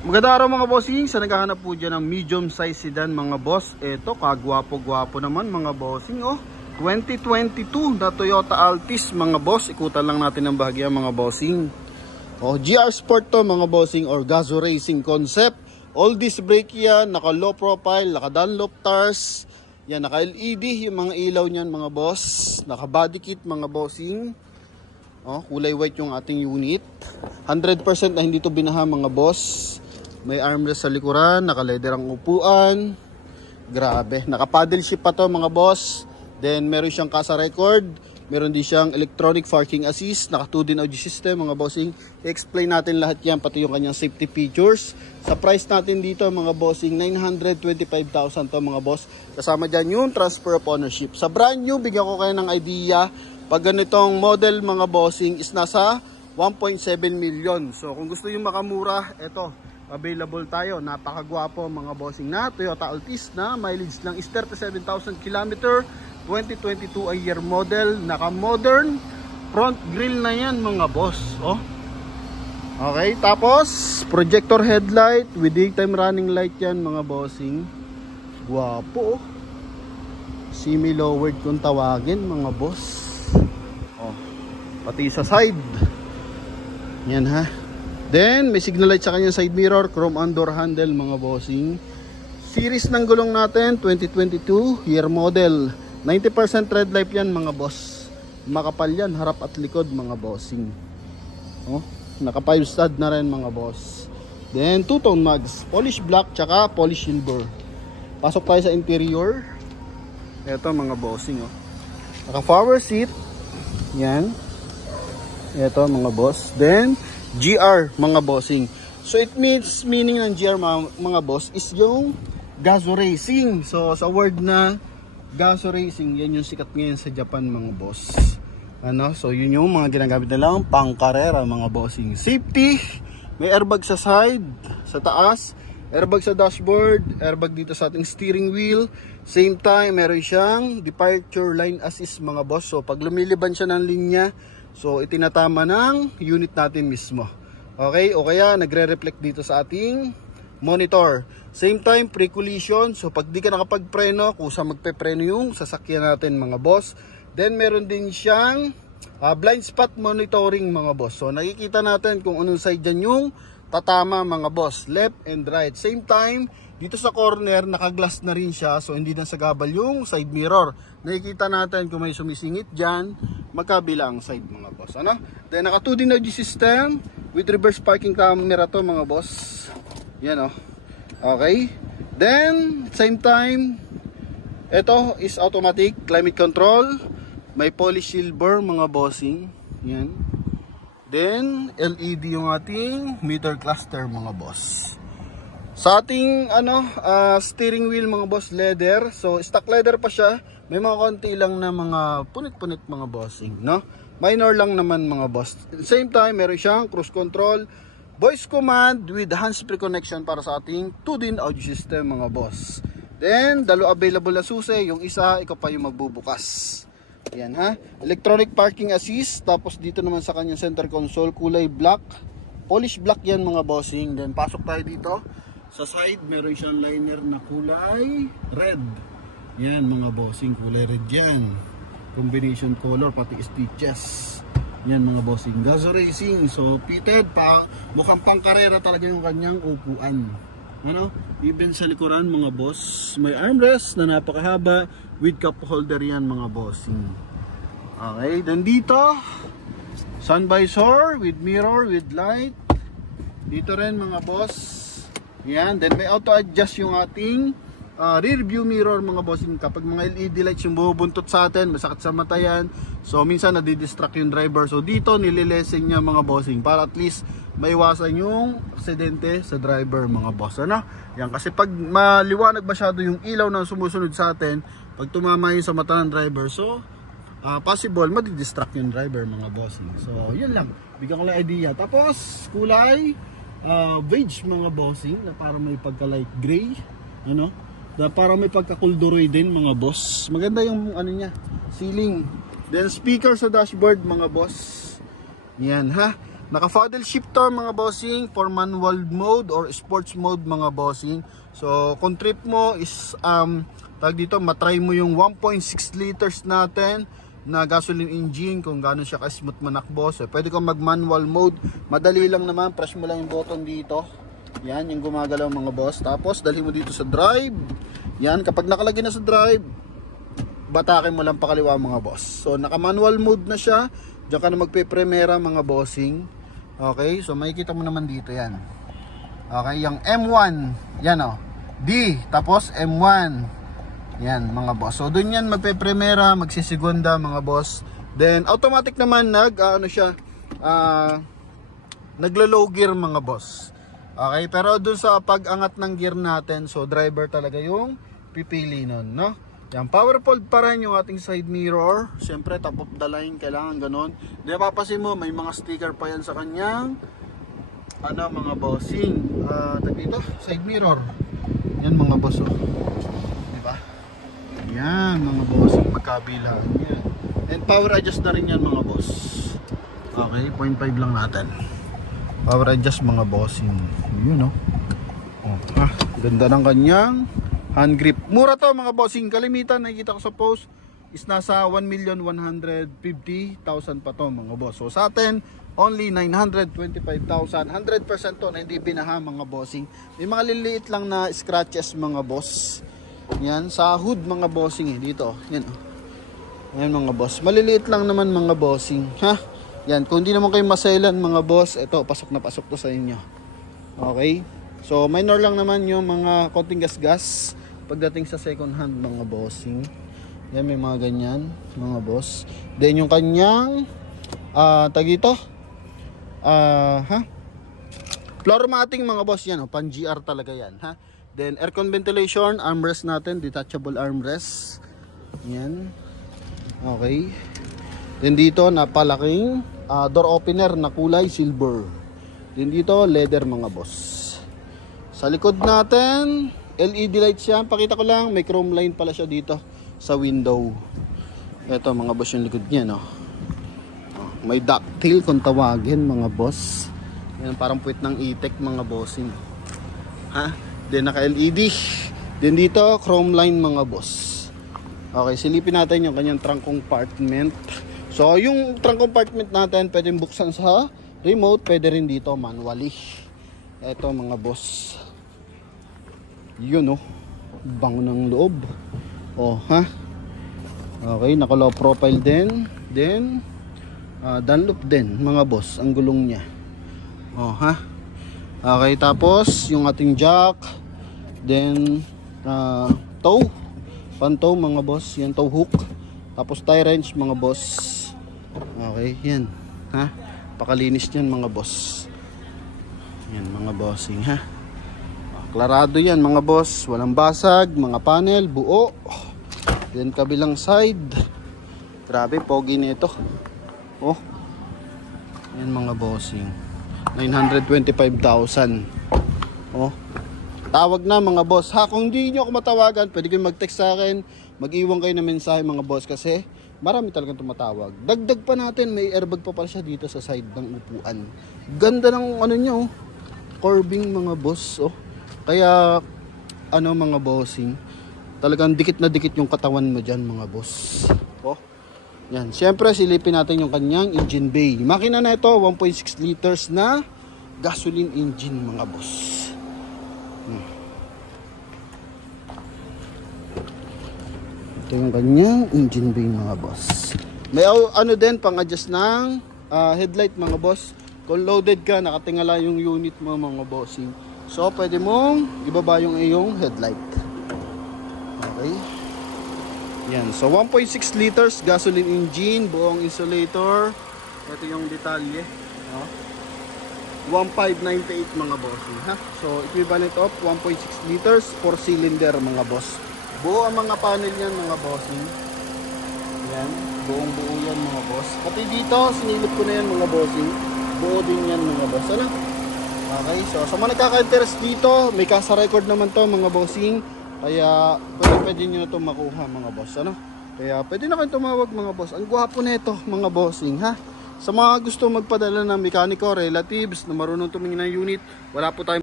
Magandang araw mga bossing, sa naghahanap po dyan ng medium size sedan mga boss. Ito, kagwapo-gwapo naman mga bossing. 2022 na Toyota Altis mga boss. Ikutan lang natin ng bahagya mga bossing. GR Sport to mga bossing, or Gazoo Racing concept. All disc brake yan, naka low profile, naka Dunlop tires. Yan, naka LED yung mga ilaw niyan mga boss. Naka body kit mga bossing. Kulay white yung ating unit. 100% na hindi to binaha mga boss. May armrest sa likuran, naka-leather ang upuan. Grabe, naka-paddle shift pa to mga boss. Then meron siyang kasa record, meron din siyang electronic parking assist, naka 2 din audio system mga bossing. I-explain natin lahat yan, pati yung kanyang safety features. Sa price natin dito mga bossing, 925,000 to mga boss. Kasama dyan yung transfer of ownership. Sa brand new, bigyan ko kayo ng idea. Pag ganitong model mga bossing is nasa 1.7 million. So kung gusto yung makamura, eto, available tayo. Napakagwapo mga bossing na Toyota Altis na mileage lang is 37,000 km, 2022 a year model, naka modern front grille na yan mga boss. Okay, tapos projector headlight with daytime running light yan mga bossing. Gwapo. Semi lowered kung tawagin mga boss. Pati sa side yan ha. Then, may signal light sa kanyang side mirror, chrome on door handle mga bossing. Series ng gulong natin, 2022 year model. 90% red light yan mga boss. Makapal yan, harap at likod mga bossing. Naka 5 stud na rin mga boss. Then, two-tone mags, polish black tsaka polish silver. Pasok tayo sa interior. Ito mga bossing. Naka power seat. Yan. Ito mga boss. Then, GR mga bossing. So it means, meaning ng GR mga boss is yung Gazoo Racing. So sa word na Gazoo Racing, yan yung sikat ngayon sa Japan mga boss. So yun yung mga ginagamit nilang pang karera mga bossing. Safety, may airbag sa side, sa taas, airbag sa dashboard, airbag dito sa ating steering wheel. Same time, meron siyang departure line assist mga boss. So pag lumiliban siya ng linya, so itinatama ng unit natin mismo. Okay, o kaya nagre-reflect dito sa ating monitor. Same time, pre-collision. So pag di ka nakapagpreno, kusa magpepreno yung sasakyan natin mga boss. Then meron din siyang blind spot monitoring mga boss. So nakikita natin kung anong side dyan yung tatama mga boss, left and right. Same time, dito sa corner nakaglass na rin siya, so hindi na sagabal yung side mirror. Nakikita natin kung may sumisingit dyan, magkabilang side mga boss. Then naka 2D audio system with reverse parking camera to mga boss. Yan Okay. Then same time, ito is automatic climate control. May polish silver mga bossing. Yan. Then LED yung ating meter cluster mga boss. Sa ating steering wheel mga boss, leather. So stock leather pa siya. May mga konti lang na mga punit-punit mga bossing, minor lang naman mga boss. Same time, meron siyang cruise control, voice command with hands-free connection para sa ating 2-din audio system mga boss. Then, dalawa available na susi. Yung isa, ikaw pa yung magbubukas. Ayan ha. Electronic parking assist. Tapos dito naman sa kanyang center console, kulay black. Polish black yan mga bossing. Then, pasok tayo dito. Sa side, meron siyang liner na kulay red. Yan mga bossing, kulay red yan. Combination color, pati stitches. Yan mga bossing, Gazoo Racing. So pitted pa, mukhang pang karera talaga yung kanyang upuan. Even sa likuran mga boss, may armrest na napakahaba with cup holder yan mga bossing. Okay, then dito sun visor with mirror with light. Dito rin mga boss. Yan, then may auto adjust yung ating rear view mirror mga bossing. Kapag mga LED lights yung bubuntot sa atin, masakit sa mata yan, so minsan nadidistract yung driver. So dito nililesen niya mga bossing para at least maiwasan yung aksidente sa driver mga boss. Yan, kasi pag maliwanag masyado yung ilaw na sumusunod sa atin, pag tumama yun sa mata ng driver, so possible madidistract yung driver mga bossing. So yun lang, bigyan ko lang idea. Tapos kulay beige mga bossing, na parang may pagka light gray, na parang may pagkakulduroy din mga boss. Maganda yung niya, ceiling. Then speaker sa dashboard mga boss. Yan ha. Naka paddle shifter mga bossing for manual mode or sports mode mga bossing. So kung trip mo is tag dito, matry mo yung 1.6 liters natin na gasoline engine kung gaano siya ka-smooth manakbo. So pwede kang mag manual mode, madali lang naman, press mo lang yung button dito. Yan yung gumagalaw mga boss. Tapos dali mo dito sa drive. Yan, kapag nakalagay na sa drive, batakin mo lang pakaliwa mga boss. So naka manual mode na siya. Diyan ka na magpe-primera mga bossing. Okay, so makikita mo naman dito yan. Okay, yung M1, yan o. D, tapos M1. Yan mga boss. So doon yan magpe-primera, magsisigunda mga boss. Then automatic naman naglo-low gear mga boss. Okay, pero doon sa pag-angat ng gear natin, so driver talaga yung pipili nun, no? Yan, powerful pa rin yung ating side mirror. Siyempre, top of the line, kailangan ganon. Di papasin mo, may mga sticker pa yan sa kanyang mga bossing. Dito, side mirror. Yan mga boss, oh. Diba? Yan, mga bossing, magkabilaan yan. And power adjust na rin yan mga boss. Okay, 0.5 lang natin. Power adjust mga bossing. Yun, oh. Ganda ng kanyang hand grip. Mura to mga bossing. Kalimitan nakikita ko sa post is nasa 1,150,000 pa to mga boss. So sa atin only 925,000. 100% to na hindi binaha mga bossing. May mga liliit lang na scratches mga boss. Yan sa hood mga bossing dito. Yan oh. Yan mga boss. Maliliit lang naman mga bossing. Ha? Yan, kung hindi naman kayo maselan mga boss, ito pasok na pasok to sa inyo. Okay? So minor lang naman yung mga konting gas-gas pagdating sa second hand mga bossing. Yan, may mga ganyan mga boss. Then yung kanyang floor matting mga boss, yan pan GR talaga yan ha. Then aircon ventilation, armrest natin, detachable armrest. Yan. Okay. Then dito napalaking door opener na kulay silver. Then dito leather mga boss. Sa likod natin LED lights yan. Pakita ko lang, may chrome line pala siya dito sa window. Ito mga boss yung likod niya, no? May ducktail kung tawagin mga boss. Yan, parang puwit ng itek mga bossing. Ha? Then naka LED. Then dito chrome line mga boss. Okay, silipin natin yung kanyang trunk compartment. So yung trunk compartment natin pwedeng buksan sa remote, pwede rin dito manually. Ito mga boss. Yun oh, bango ng loob. Oh ha. Okay, naka low profile din. Then Dunlop din mga boss ang gulong niya. Oh ha. Okay, tapos yung ating jack. Then tow, pantow mga boss, yan tow hook. Tapos tie wrench mga boss. Okay, yan ha. Pakalinis niyan mga boss. Yan mga bossing ha. Klarado yan mga boss, walang basag, mga panel, buo. Then kabilang side. Grabe, pogi nito. Oh. Yan mga bossing. 925,000. Oh. Tawag na mga boss. Ha, kung hindi nyo ako matawagan, pwede kayo mag-text sa akin. Mag-iwan kayo ng mensahe mga boss kasi marami talagang tumatawag. Dagdag pa natin, may airbag pa pala siya dito sa side ng upuan. Ganda ng nyo, curving mga boss. Oh. Kaya mga bossing, talagang dikit na dikit yung katawan mo dyan mga boss. Oh. Yan, siyempre silipin natin yung kanyang engine bay. Makina na ito 1.6 liters na gasoline engine mga boss. Ito yung kanyang engine bay mga boss. May din pang-adjust ng headlight mga boss. Kung loaded ka, nakatingala yung unit mo mga bossing. So, pwede mong ibaba yung iyong headlight. Okay. Yan. So, 1.6 liters gasoline engine, buong insulator. Ito yung detalye. 1.598 mga bossing. Ha? So, equivalent of 1.6 liters, 4 cylinder mga boss. Buo ang mga panel yan mga bossing. Yan. Buong buo yan mga boss. Pati dito, sinilip ko na yan mga bossing. Buo din yan mga boss. Ano? Okay, so sa mga nagkaka-interest dito, may kasa record naman to mga bossing. Kaya pwede nyo na ito makuha mga boss. Ano? Kaya pwede na kayong tumawag mga boss. Ang gwapo nito mga bossing ha. Sa mga gusto magpadala ng mekaniko, relatives na marunong tumingin ng unit, wala po tayong